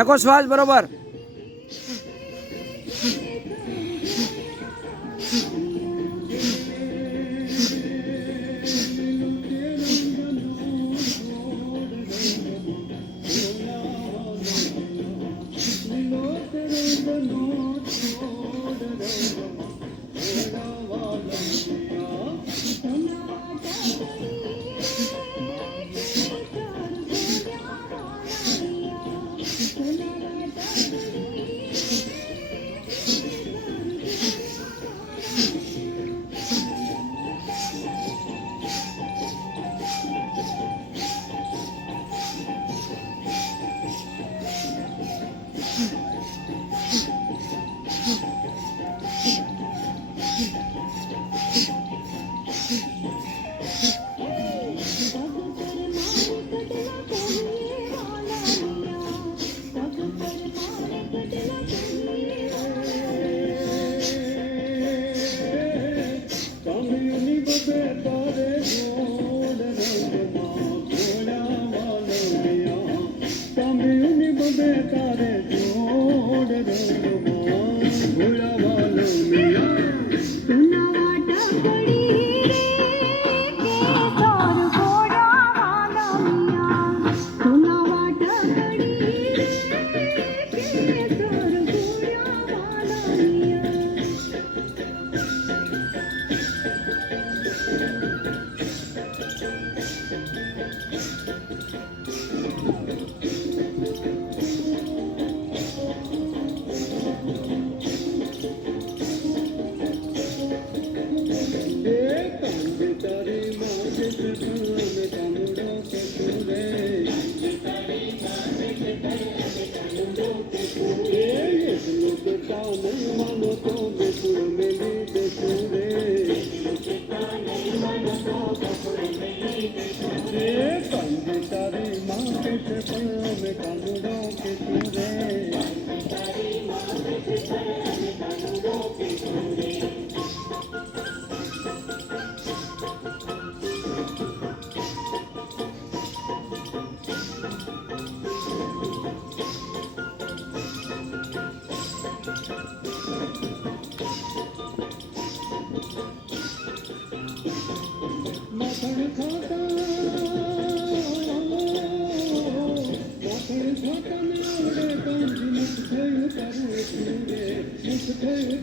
નાખો શ્વાસ બરોબર.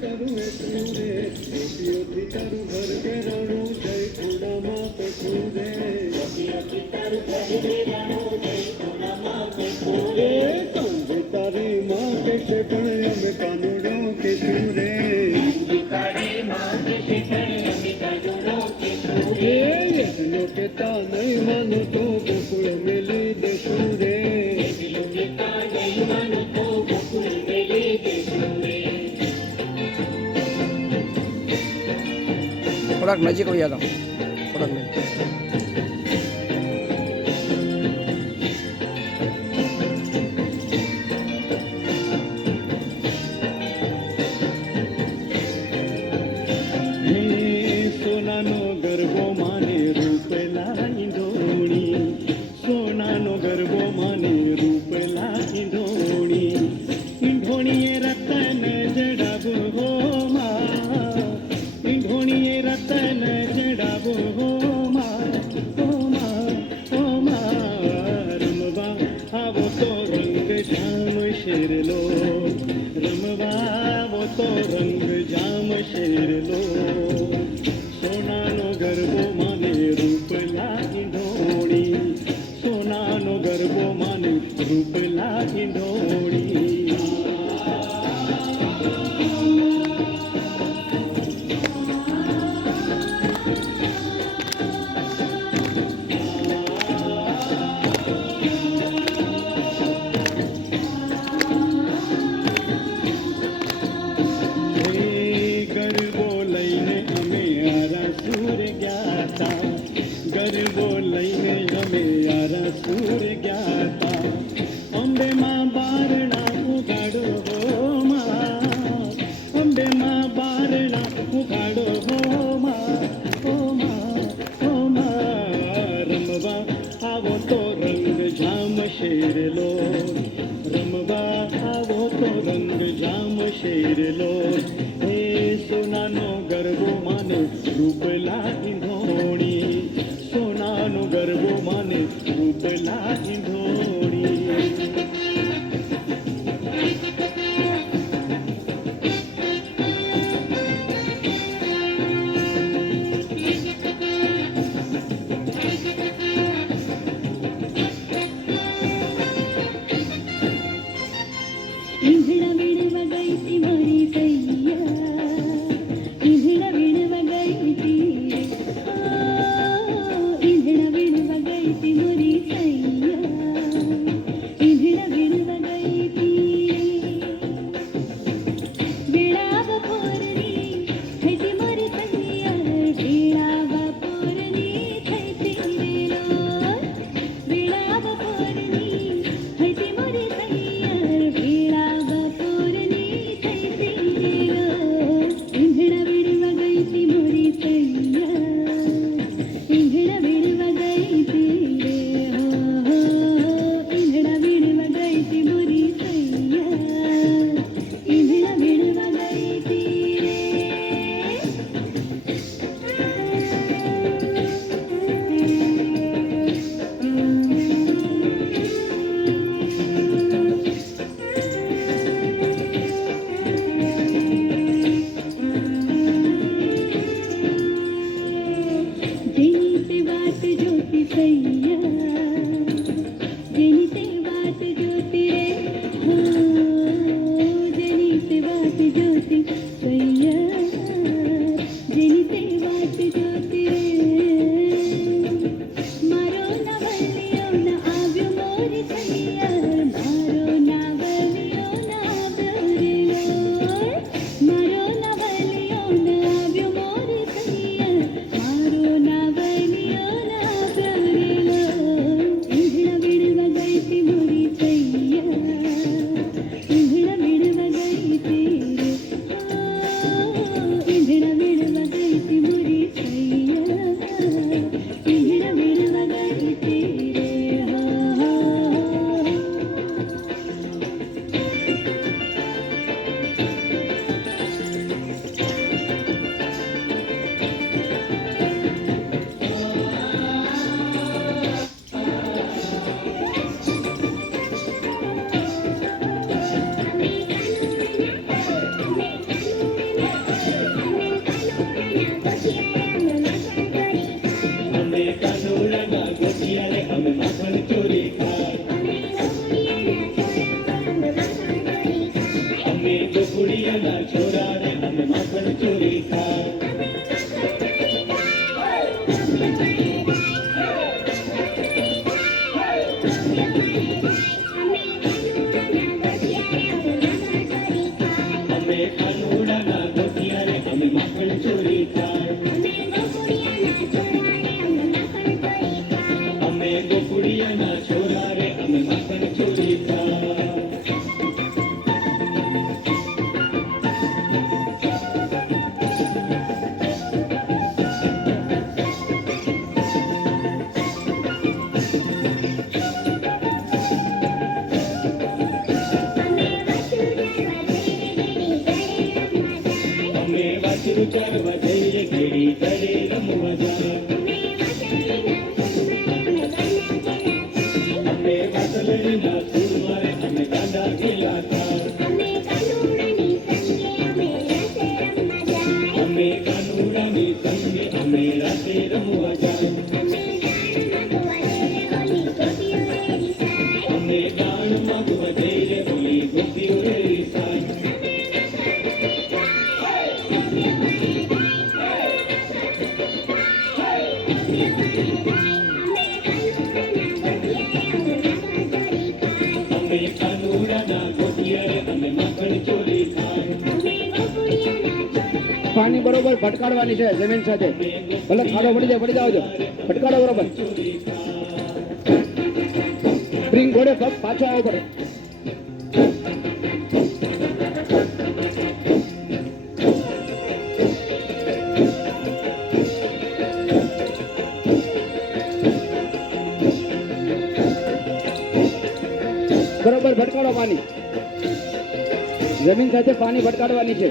তারু এ তুরে অতি অতি তারু ঘর কেরা થોડાક નજીક વયા જાઓ થોડાક not you. પાણી બરોબર ભટકાડવાની છે, જમીન સાથે. ભલે ખાડો પડી જાય, પડી જાવજો ભટકાડો બરોબર. સ્પ્રિંગ ઘોડે પાછો આવો પડે સાથે પાણી ભટકાડવાની છે.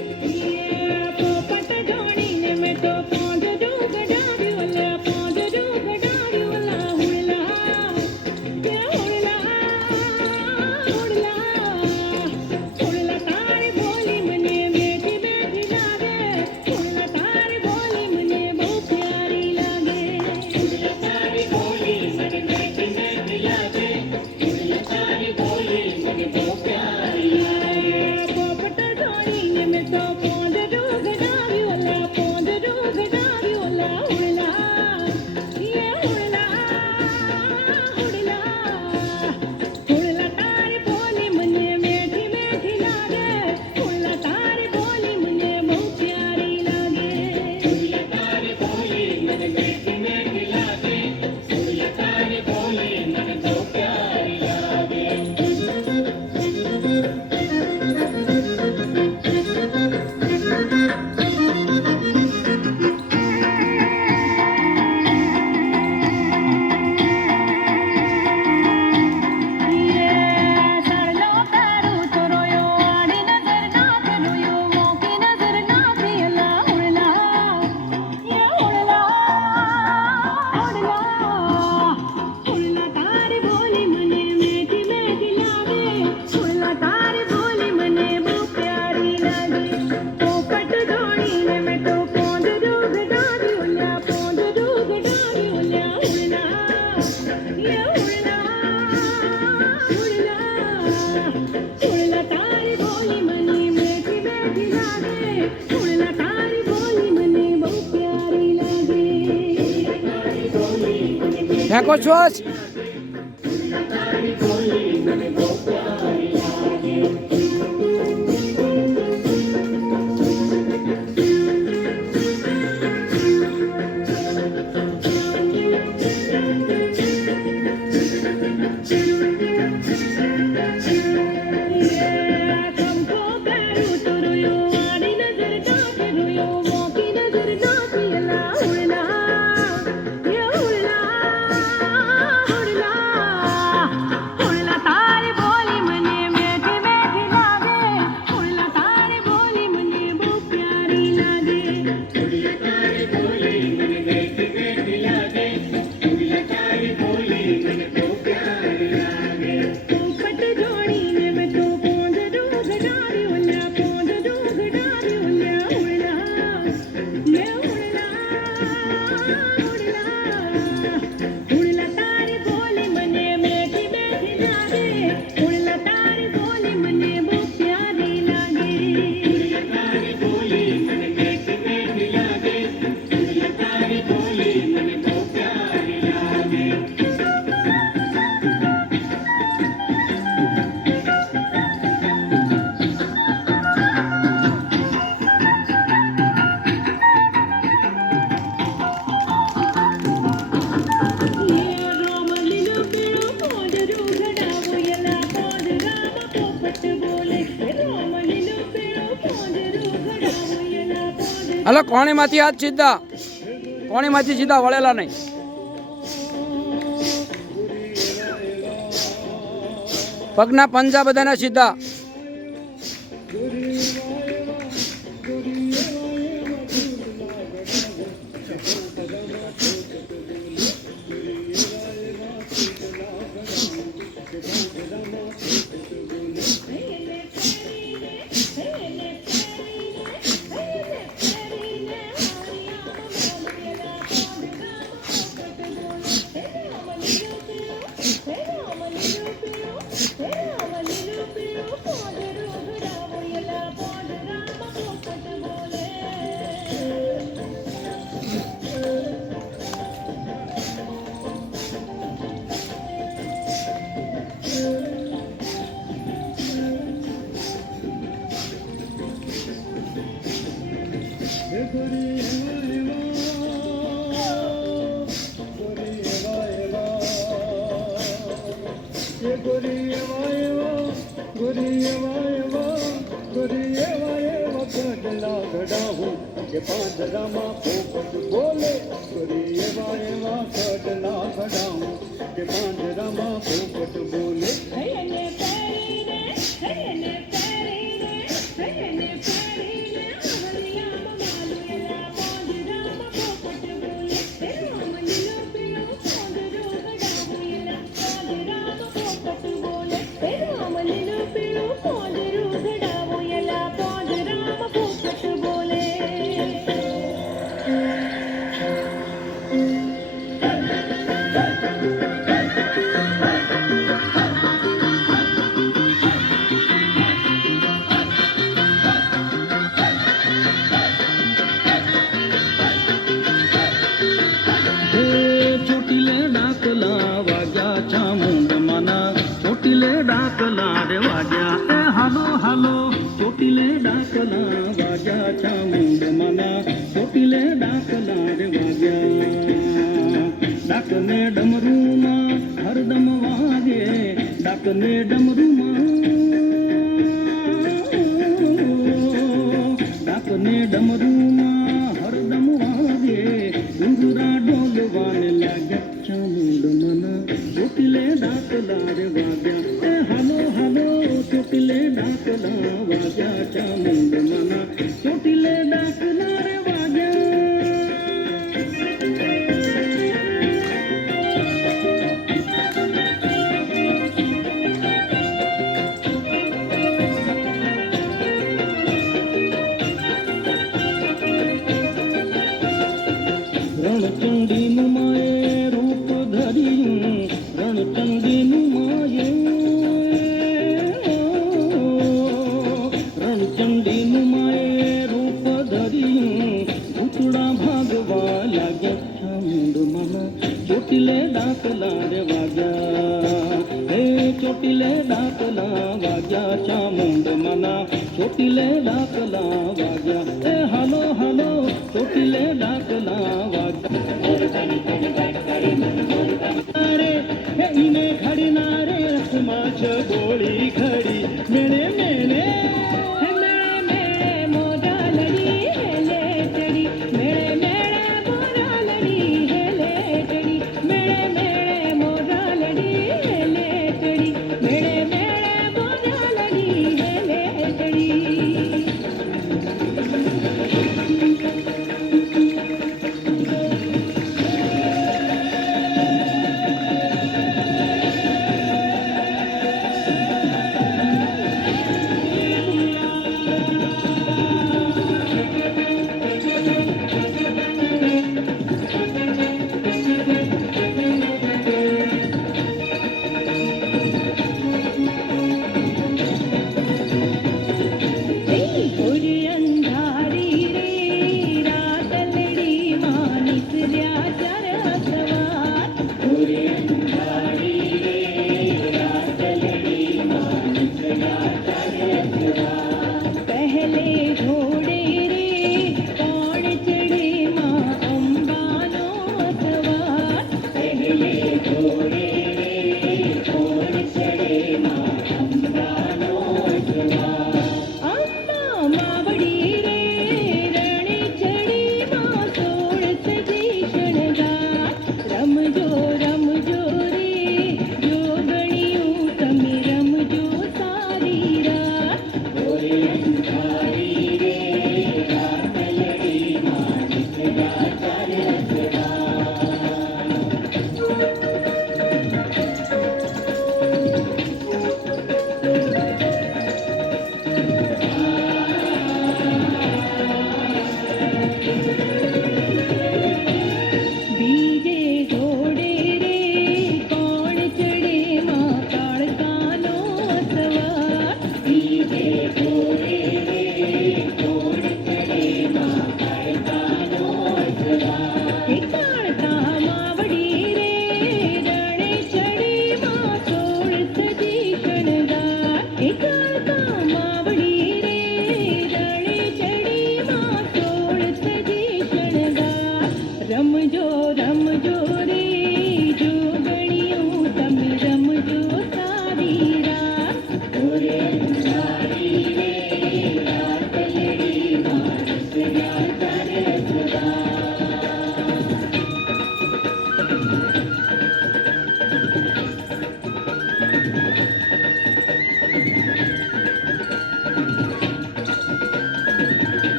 হ্যাঁ હાલો કોણીમાંથી હાથ સીધા? કોણીમાંથી સીધા વળેલા નહીં. પગના પંજા બધાના સીધા. ડાકને ડમરૂમાં ડાકને ડમરૂમાં હરદમ વાગે ડુંગરા ડોલવાને લાગ્યા ચામુંડ મના ચોટીલે ડાકલાર વાગ્યા હાલો હાલો ચોટીલે ડાકલા વાગ્યા ચામુંડ મના રણચંડીનું માએ રૂપ ધર્યું ભૂતડા ભાગવા લાગ્યા ચામુંડ મન ચોટીલે ડાકલા રે વાગ્યા હે ચોટીલે ડાકલા વાગ્યા ચામુંડ મના ચોટીલે ડાકલા વાગ્યા હે હાલો હાલો ચોટીલે ડાકલા વાગ્યા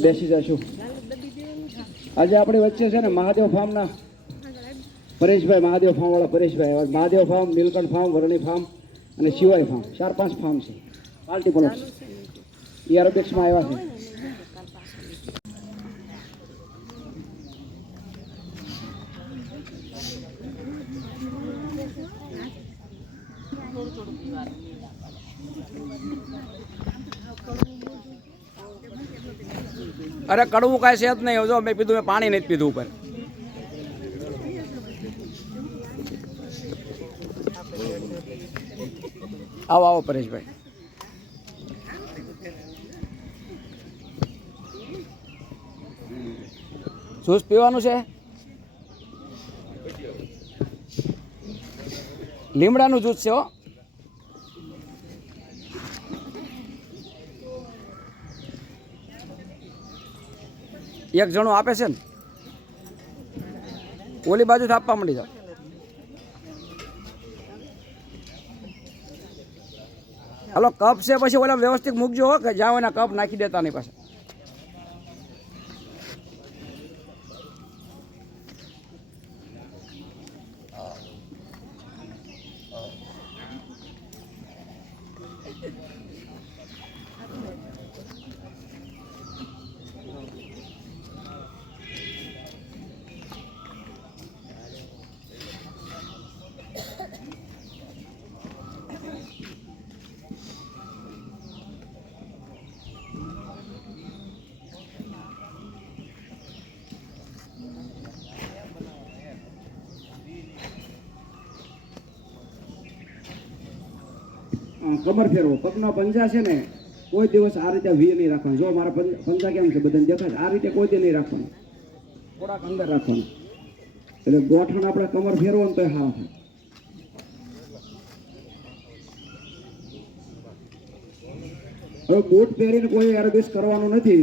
બેસી જશું. આજે આપણી વચ્ચે છે ને મહાદેવ ફાર્મના. પરેશભાઈ, મહાદેવ ફાર્મ વાળા પરેશભાઈ. Mahadev farm, Neelkanth farm, Varni farm અને શિવાય ફાર્મ. ચાર પાંચ ફાર્મ છે. પાર્ટી પ્લોટ એરોબિક્સમાં આવ્યા છે. અરે કડવું કાંઈ છે જ નહીં. જો મેં પીધું મેં પાણી નથી પીધું ઉપર. આવો આવો પરેશભાઈ. જ્યુસ પીવાનું છે? લીમડાનું જ્યુસ છે હો. એક જણો આપે છે ને ઓલી બાજુથી આપવા માંડી જાવ હલો કપ છે પછી ઓલા વ્યવસ્થિત મૂકજો હો કે જાઓ એના કપ નાખી દેતા નહીં પાછા. અ, કમર ફેરવો. પગનો પંજા છે ને, કોઈ દિવસ આ રીતે વી નહીં રાખવાનું. જો મારા પંજા કેમ છે બધાને દેખાય આ રીતે કોઈ દી નહીં રાખવાનું. થોડાક અંદર રાખવાનું. એટલે ગોઠણ આપણે કમર ફેરવો ને તો હા થાય. હવે બૂટ પહેરીને કોઈ એરોબિક્સ કરવાનું નથી.